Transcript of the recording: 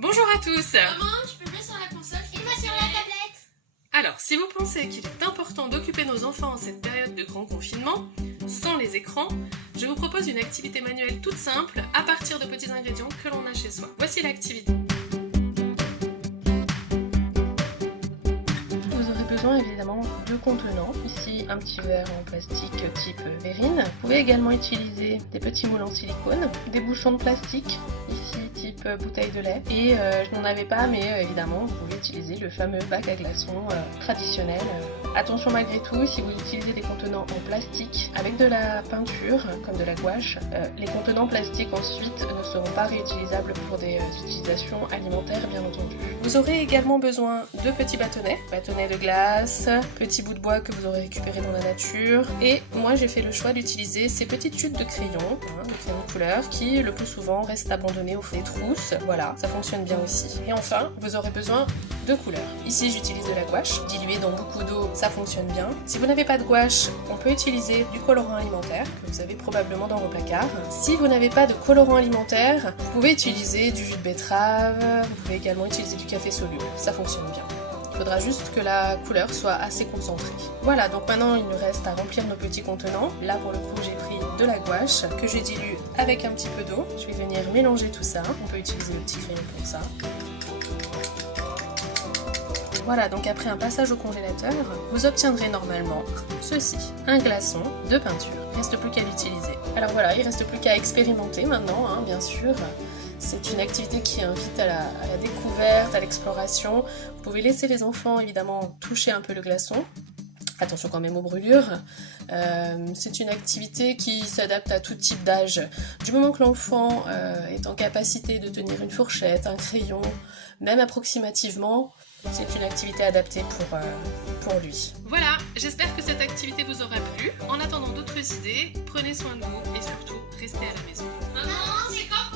Bonjour à tous. Maman, je peux jouer sur la console et moi sur la tablette. Alors, si vous pensez qu'il est important d'occuper nos enfants en cette période de grand confinement, sans les écrans, je vous propose une activité manuelle toute simple à partir de petits ingrédients que l'on a chez soi. Voici l'activité. Vous aurez besoin évidemment de contenants. Ici, un petit verre en plastique type verrine. Vous pouvez également utiliser des petits moules en silicone, des bouchons de plastique, ici type bouteille de lait. Et je n'en avais pas, mais évidemment, vous pouvez utiliser le fameux bac à glaçons traditionnel. Attention malgré tout, si vous utilisez des contenants en plastique avec de la peinture, comme de la gouache, les contenants plastiques ensuite ne seront pas réutilisables pour des utilisations alimentaires, bien entendu. Vous aurez également besoin de petits bâtonnets de glace, petits bouts de bois que vous aurez récupérés dans la nature. Et moi, j'ai fait le choix d'utiliser ces petites chutes de crayons, de crayons de couleur, qui le plus souvent restent abandonnés au fond des trousses. Voilà, ça fonctionne bien aussi. Et enfin, vous aurez besoin de couleurs. Ici, j'utilise de la gouache, diluée dans beaucoup d'eau, ça fonctionne bien. Si vous n'avez pas de gouache, on peut utiliser du colorant alimentaire, que vous avez probablement dans vos placards. Si vous n'avez pas de colorant alimentaire, vous pouvez utiliser du jus de betterave, vous pouvez également utiliser du café soluble, ça fonctionne bien. Il faudra juste que la couleur soit assez concentrée. Voilà, donc maintenant il nous reste à remplir nos petits contenants. Là pour le coup j'ai pris de la gouache que je dilue avec un petit peu d'eau. Je vais venir mélanger tout ça. On peut utiliser le petit crayon pour ça. Voilà, donc après un passage au congélateur, vous obtiendrez normalement ceci, un glaçon de peinture. Il ne reste plus qu'à l'utiliser. Alors voilà, il ne reste plus qu'à expérimenter maintenant, bien sûr. C'est une activité qui invite à la découverte, à l'exploration. Vous pouvez laisser les enfants évidemment toucher un peu le glaçon. Attention quand même aux brûlures. C'est une activité qui s'adapte à tout type d'âge. Du moment que l'enfant est en capacité de tenir une fourchette, un crayon, même approximativement, c'est une activité adaptée pour lui. Voilà, j'espère que cette activité vous aura plu. En attendant d'autres idées, prenez soin de vous et surtout, restez à la maison. Maman, c'est quand